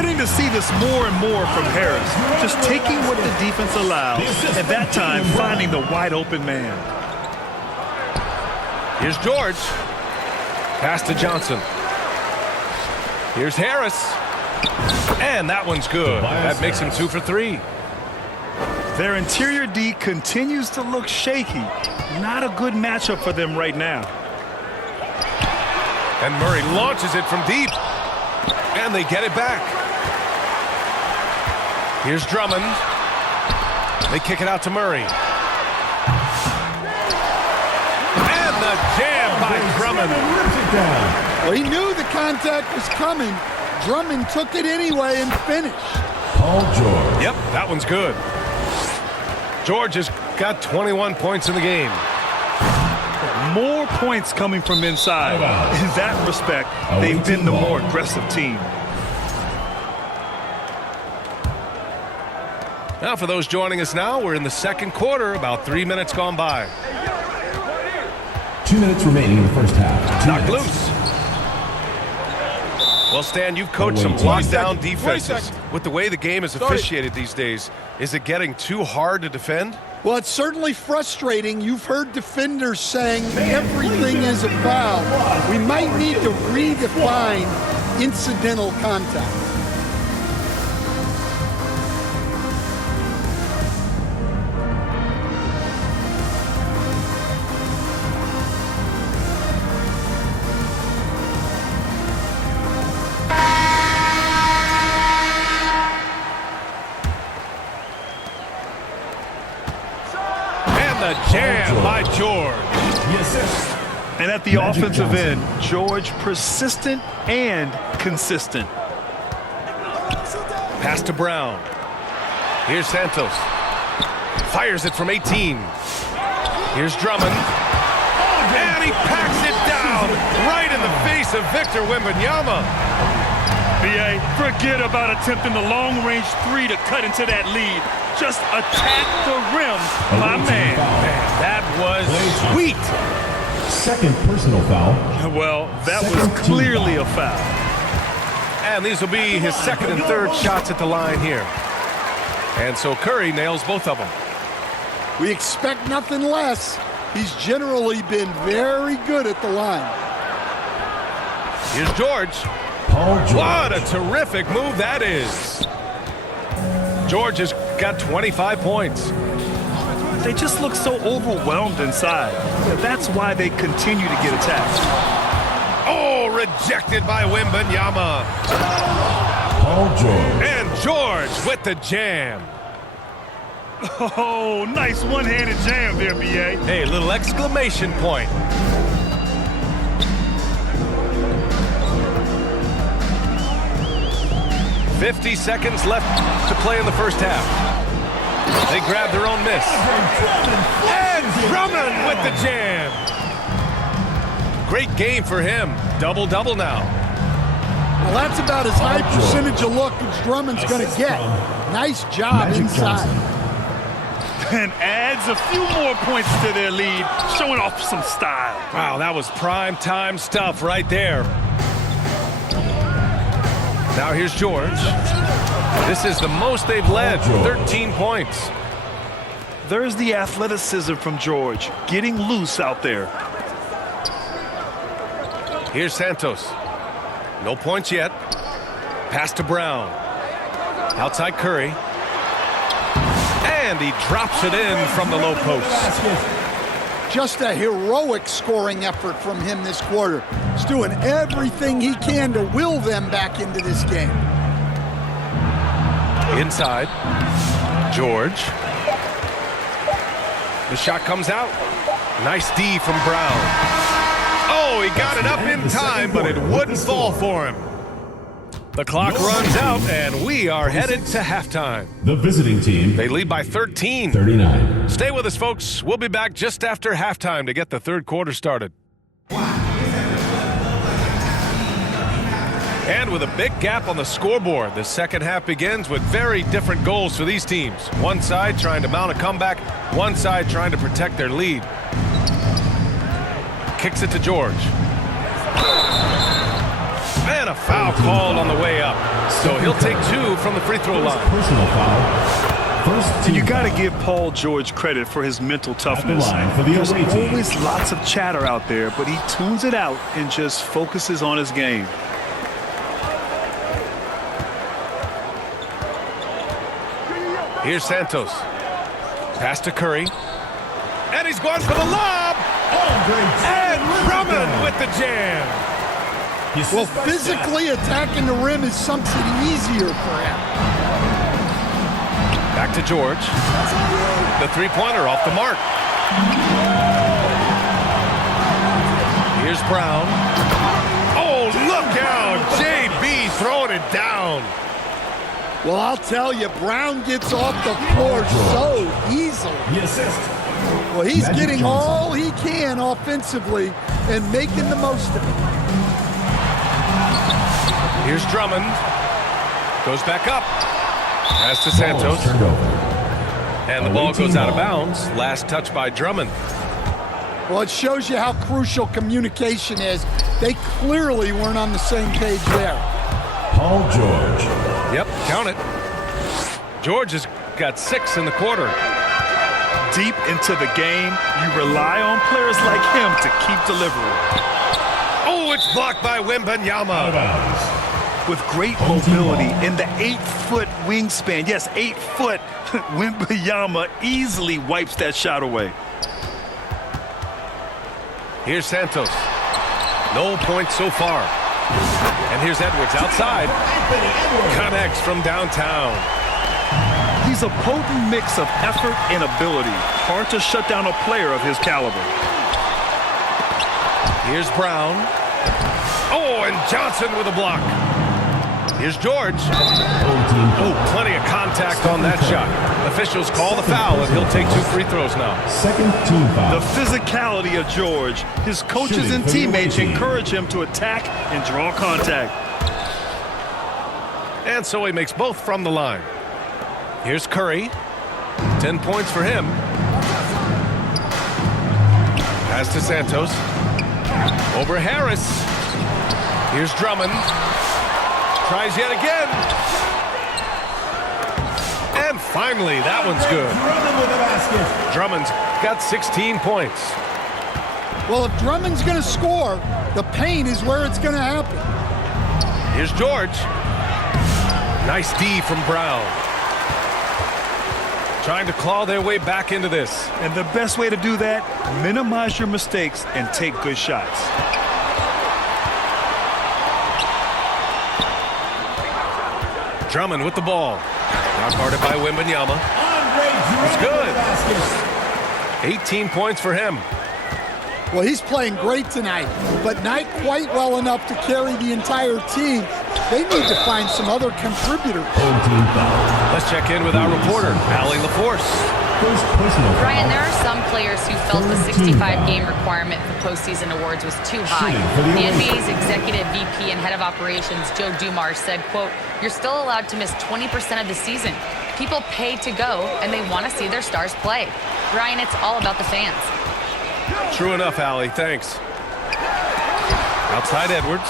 beginning to see this more and more from Harris. Just taking what the defense allows, at that time finding the wide open man. Here's George. Pass to Johnson. Here's Harris. And that one's good. That makes him 2 for 3. Their interior D continues to look shaky. Not a good matchup for them right now. And Murray launches it from deep. And they get it back. Here's Drummond. They kick it out to Murray. And the jam by Drummond. Well, he knew the contact was coming. Drummond took it anyway and finished. Paul George. Yep, that one's good. George has got 21 points in the game. More points coming from inside. In that respect, they've been the more aggressive team. Now, for those joining us now, we're in the second quarter, about 3 minutes gone by. 2 minutes remaining in the first half. Knocked loose. Well, Stan, you've coached some lockdown defenses. With the way the game is officiated these days, is it getting too hard to defend? Well, it's certainly frustrating. You've heard defenders saying everything is a foul. We might need to redefine incidental contact. The jam by George. And at the offensive end, George persistent and consistent. Pass to Brown. Here's Santos. Fires it from 18. Here's Drummond. And he packs it down right in the face of Victor Wembanyama. B.A., forget about attempting the long-range three to cut into that lead. Just attack the rim, my man. That was sweet. Second personal foul. Well, that was clearly a foul. And these will be his second and third shots at the line here. And so Curry nails both of them. We expect nothing less. He's generally been very good at the line. Here's George. Paul George. What a terrific move that is. George has got 25 points. They just look so overwhelmed inside. That's why they continue to get attacked. Oh, rejected by Wembanyama. Paul George. And George with the jam. Oh, nice one-handed jam there, B.A. Hey, little exclamation point. $50 seconds left to play in the first half. They grab their own miss. And Drummond with the jam. Great game for him. Double-double now. Well, that's about as high percentage of look as Drummond's going to get. Nice job inside. And adds a few more points to their lead, showing off some style. Wow, that was prime time stuff right there. Now here's George. This is the most they've led, 13 points. There's the athleticism from George, getting loose out there. Here's Santos. No points yet. Pass to Brown. Outside Curry. And he drops it in from the low post. Just a heroic scoring effort from him this quarter. He's doing everything he can to will them back into this game. Inside. George. The shot comes out. Nice D from Brown. Oh, he got it up in time, but it wouldn't fall for him. The clock runs out, and we are headed to halftime. The visiting team. They lead by 13. 39. Stay with us, folks. We'll be back just after halftime to get the third quarter started. And with a big gap on the scoreboard, the second half begins with very different goals for these teams. One side trying to mount a comeback, one side trying to protect their lead. Kicks it to George. And a foul called on the way up. So he'll take 2 from the free throw line. Personal foul. First team You got to foul. give Paul George credit for his mental toughness. line for the There's away team. always lots of chatter out there, but he tunes it out and just focuses on his game. Here's Santos. Pass to Curry. And he's going for the lob. And Drummond with the jam. Well, physically attacking the rim is something easier for him. Back to George. The three-pointer off the mark. Here's Brown. Oh, look out. JB throwing it down. Well, I'll tell you, Brown gets off the floor so easily. The assist. Well, he's Magic getting Johnson. all he can offensively and making the most of it. Here's Drummond. Goes back up. Pass to Ball Santos. is turned over. And the A ball waiting goes out of ball. bounds. Last touch by Drummond. Well, it shows you how crucial communication is. They clearly weren't on the same page there. Paul George. Yep, count it. George has got 6 in the quarter. Deep into the game, you rely on players like him to keep delivering. Oh, it's blocked by Out of Wembanyama. bounds. With great mobility in the 8-foot wingspan, yes, 8 foot, Wembanyama easily wipes that shot away. Here's Santos. No points so far. And here's Edwards outside. Connects from downtown. He's a potent mix of effort and ability. Hard to shut down a player of his caliber. Here's Brown. Oh, and Johnson with a block. Here's George. Oh, plenty of contact on that shot. Officials call the foul, and he'll take 2 free throws now. Second team foul. The physicality of George. His coaches Shooting and for the away teammates team. encourage him to attack and draw contact. And so he makes both from the line. Here's Curry. 10 points for him. Pass to Santos. Over Harris. Here's Drummond. Tries yet again. And finally, that one's good. Drummond with the basket. Drummond's got 16 points. Well, if Drummond's going to score, the paint is where it's going to happen. Here's George. Nice D from Brown. Trying to claw their way back into this. And the best way to do that, minimize your mistakes and take good shots. Drummond with the ball. Now guarded by Wembanyama. It's good. 18 points for him. Well, he's playing great tonight, but not quite well enough to carry the entire team. They need to find some other contributors. Home team foul. Let's check in with our reporter, Allie LaForce. First personal foul. Ryan, there are some players who felt the 65-game requirement for postseason awards was too high. Shooting for the The away NBA's executive VP and head of operations, Joe Dumars, said, quote, "You're still allowed to miss 20% of the season. People pay to go, and they want to see their stars play." Ryan, it's all about the fans. True enough, Allie. Thanks. Outside Edwards.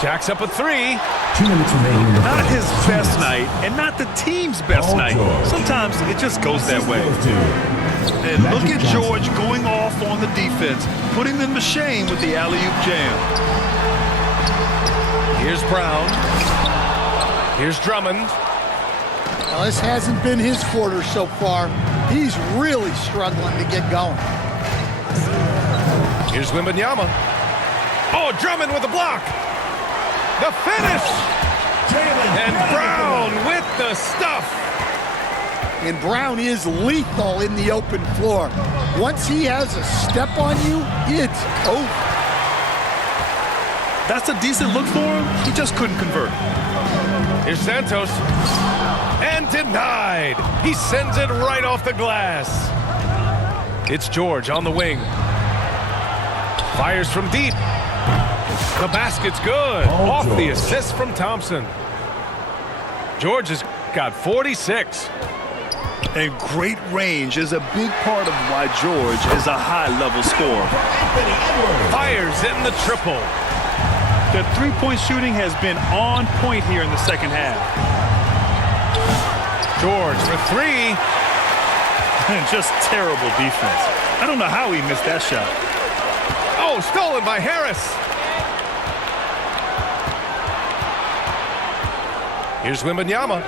Jacks up a 3. 2 minutes remaining in the Not fourth. his best night and not the team's best Paul night. George. Sometimes it just goes that way. Goes to And look Magic at Johnson. George going off on the defense, putting them to shame with the alley-oop jam. Here's Brown. Here's Drummond. Now, this hasn't been his quarter so far. He's really struggling to get going. Here's Wembanyama. Oh, Drummond with the block. The finish. And Brown with the stuff. And Brown is lethal in the open floor. Once he has a step on you, it's over. That's a decent look for him. He just couldn't convert. Here's Santos. And denied. He sends it right off the glass. It's George on the wing. Fires from deep. The basket's good. Oh, Off the George. assist from Thompson. George has got 46. And great range is a big part of why George is a high-level scorer. Fires in the triple. The three-point shooting has been on point here in the second half. George for three. Just terrible defense. I don't know how he missed that shot. Oh, stolen by Harris. Here's Wembanyama.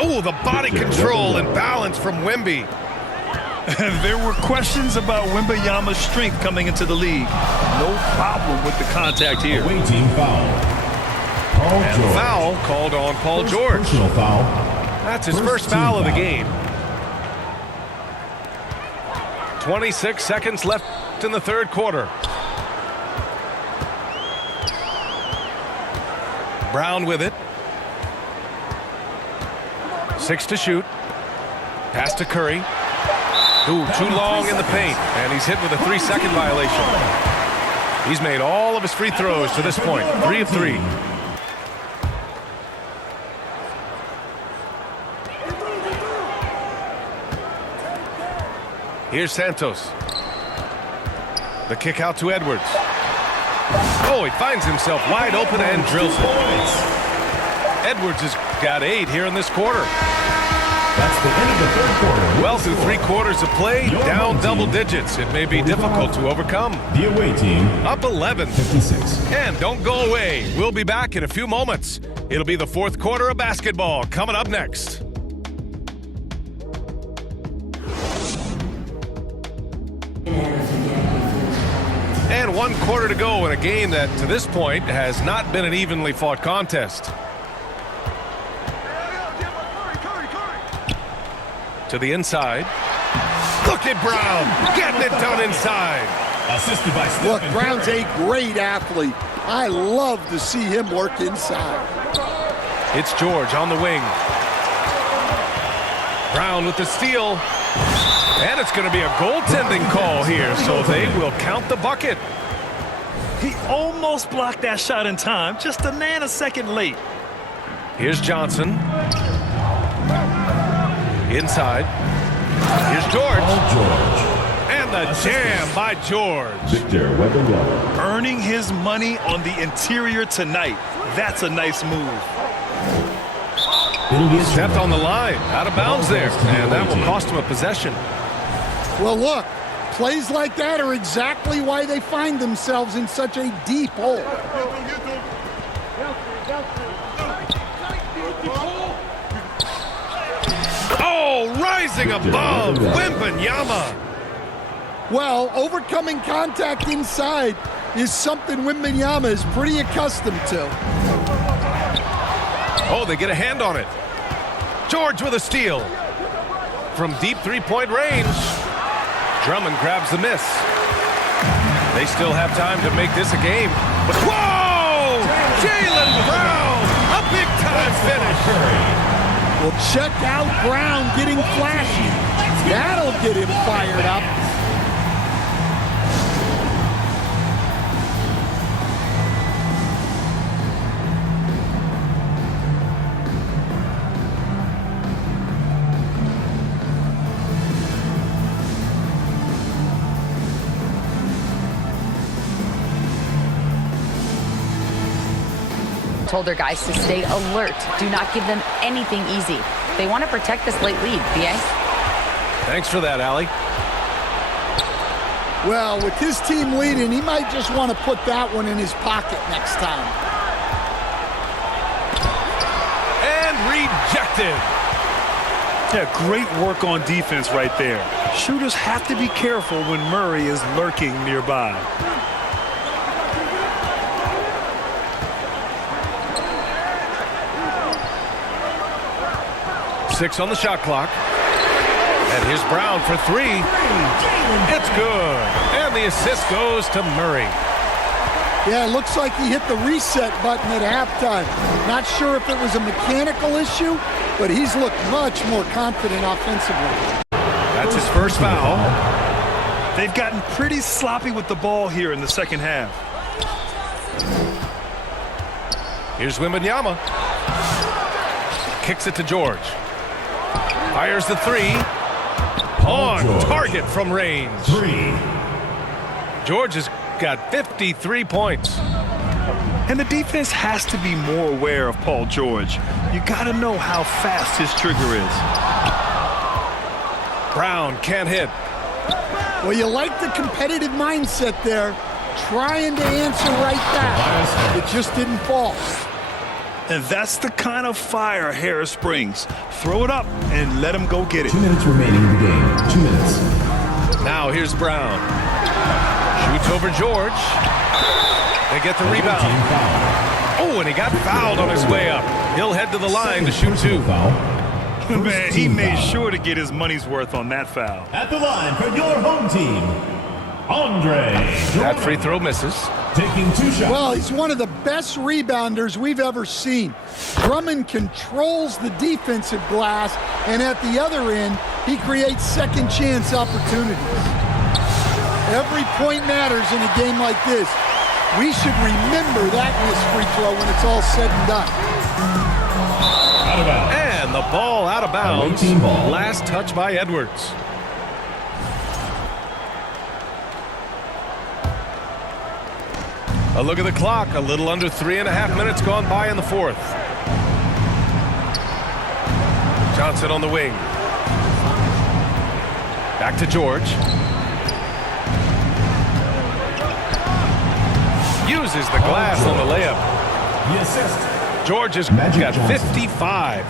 Oh, the body control and balance from Wemby. There were questions about Wembanyama's strength coming into the league. No problem with the contact here. Away team foul. Paul And George. foul called on Paul George. Personal foul. That's his First first foul team of the foul. game. 26 seconds left in the third quarter. Brown with it. 6 to shoot. Pass to Curry. Ooh, too long in the paint. And he's hit with a 3-second violation. He's made all of his free throws to this point. 3 of 3. Here's Santos. The kick out to Edwards. Oh, he finds himself wide open and drills it. Edwards has got 8 here in this quarter. That's the end of the third quarter. Well, through 3 quarters of play, down double digits. It may be difficult to overcome. The away team, Up 11. 56. And don't go away. We'll be back in a few moments. It'll be the fourth quarter of basketball coming up next. And 1 quarter to go in a game that, to this point, has not been an evenly fought contest. To the inside. Look at Brown getting it done inside. Assisted by Look, Stephen Brown's Curry. a great athlete. I love to see him work inside. It's George on the wing. Brown with the steal. And it's going to be a goaltending call here, so they will count the bucket. He almost blocked that shot in time, just a nanosecond late. Here's Johnson. Inside. Here's George. Paul George. And the jam by George. Victor Wembanyama. Earning his money on the interior tonight. That's a nice move. It'll be a Stepped turnover. on the line. Out of bounds there. And that will cost him a possession. Well, look, plays like that are exactly why they find themselves in such a deep hole. Oh, rising above. Wembanyama. Well, overcoming contact inside is something Wembanyama is pretty accustomed to. Oh, they get a hand on it. George with a steal. From deep three-point range. Drummond grabs the miss. They still have time to make this a game. But whoa! Jaylen Brown! A big-time finish. Well, check out Brown getting flashy. That'll get him fired up. Told their guys to stay alert. Do not give them anything easy. They want to protect this late lead, BA. Thanks for that, Allie. Well, with his team leading, he might just want to put that one in his pocket next time. And rejected. Yeah, great work on defense right there. Shooters have to be careful when Murray is lurking nearby. Six on the shot clock. And here's Brown for 3. It's good. And the assist goes to Murray. Yeah, it looks like he hit the reset button at halftime. Not sure if it was a mechanical issue, but he's looked much more confident offensively. That's his first foul. They've gotten pretty sloppy with the ball here in the second half. Here's Wembanyama. Kicks it to George. Fires the 3. On George. target from range. 3. George has got 53 points. And the defense has to be more aware of Paul George. You got to know how fast his trigger is. Brown can't hit. Well, you like the competitive mindset there, trying to answer right back. It just didn't fall. And that's the kind of fire Harris brings. Throw it up and let him go get it. 2 minutes remaining in the game. 2 minutes. Now here's Brown. Shoots over George. They get the rebound. Team foul. Oh, and he got fouled on his way up. He'll head to the line to shoot two. Foul. Man, he made sure to get his money's worth on that foul. At the line for your home team, Andre. That free throw misses. Taking 2 shots. Well, he's one of the best rebounders we've ever seen. Drummond controls the defensive glass, and at the other end, he creates second chance opportunities. Every point matters in a game like this. We should remember that in this free throw when it's all said and done. Out of bounds. And the ball out of bounds. Team ball. Last touch by Edwards. A look at the clock. A little under 3.5 minutes gone by in the fourth. Johnson on the wing. Back to George. Uses the glass on the layup. The assist. George has Magic got Johnson. 55.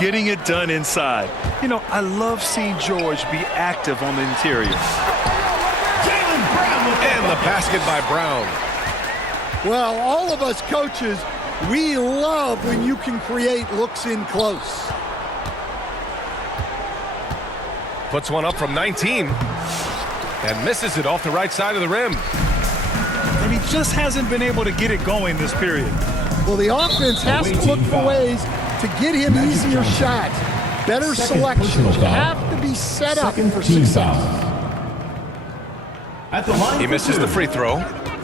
Getting it done inside. You know, I love seeing George be active on the interior. And the basket by Brown. Well, all of us coaches, we love when you can create looks in close. Puts one up from 19. And misses it off the right side of the rim. And he just hasn't been able to get it going this period. Well, the offense has to look for ways to get him easier shots. Better selections. You have to be set up for success. At the line He for misses 2. the free throw.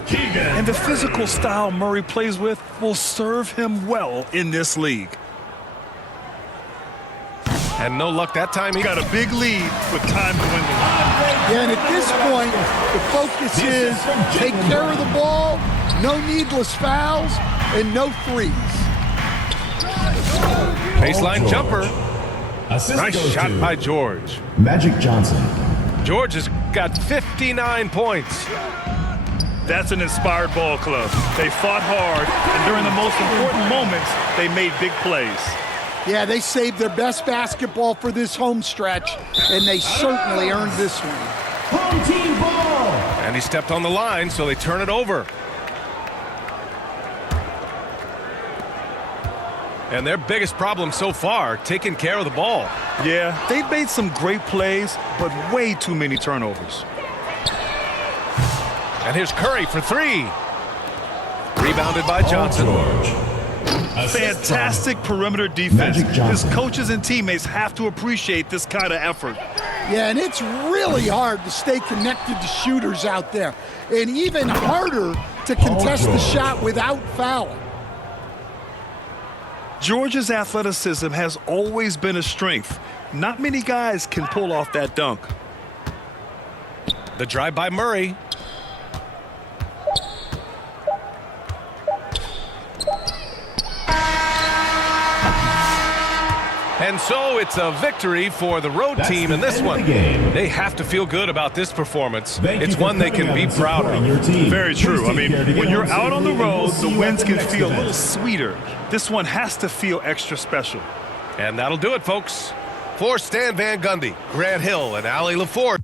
Keegan. And the physical style Murray plays with will serve him well in this league. And no luck that time. He got a big lead with time to win the league. Yeah, and at this point, the focus is take care of the ball, no needless fouls, and no threes. Baseline jumper. Assist Nice goes shot to by George. Magic Johnson. George has got 59 points. That's an inspired ball club. They fought hard, and during the most important moments, they made big plays. Yeah, they saved their best basketball for this home stretch, and they certainly earned this one. Home team ball. And he stepped on the line, so they turn it over. And their biggest problem so far, taking care of the ball. Yeah, they've made some great plays, but way too many turnovers. And here's Curry for three. Rebounded by Johnson. George. Fantastic perimeter defense. Magic His Johnson. coaches and teammates have to appreciate this kind of effort. Yeah, and it's really hard to stay connected to shooters out there, and even harder to contest the shot without fouling. George's athleticism has always been a strength. Not many guys can pull off that dunk. The drive by Murray. And so it's a victory for the road That's team in the this end of one. the game. They have to feel good about this performance. Thank It's you for one they coming can be out and proud supporting of. your team. Very true. Please I mean, take care to get when you're home out on the safely, and we'll road, see the you wins at the can next feel a event. little sweeter. This one has to feel extra special. And that'll do it, folks. For Stan Van Gundy, Grant Hill, and Allie LaForge.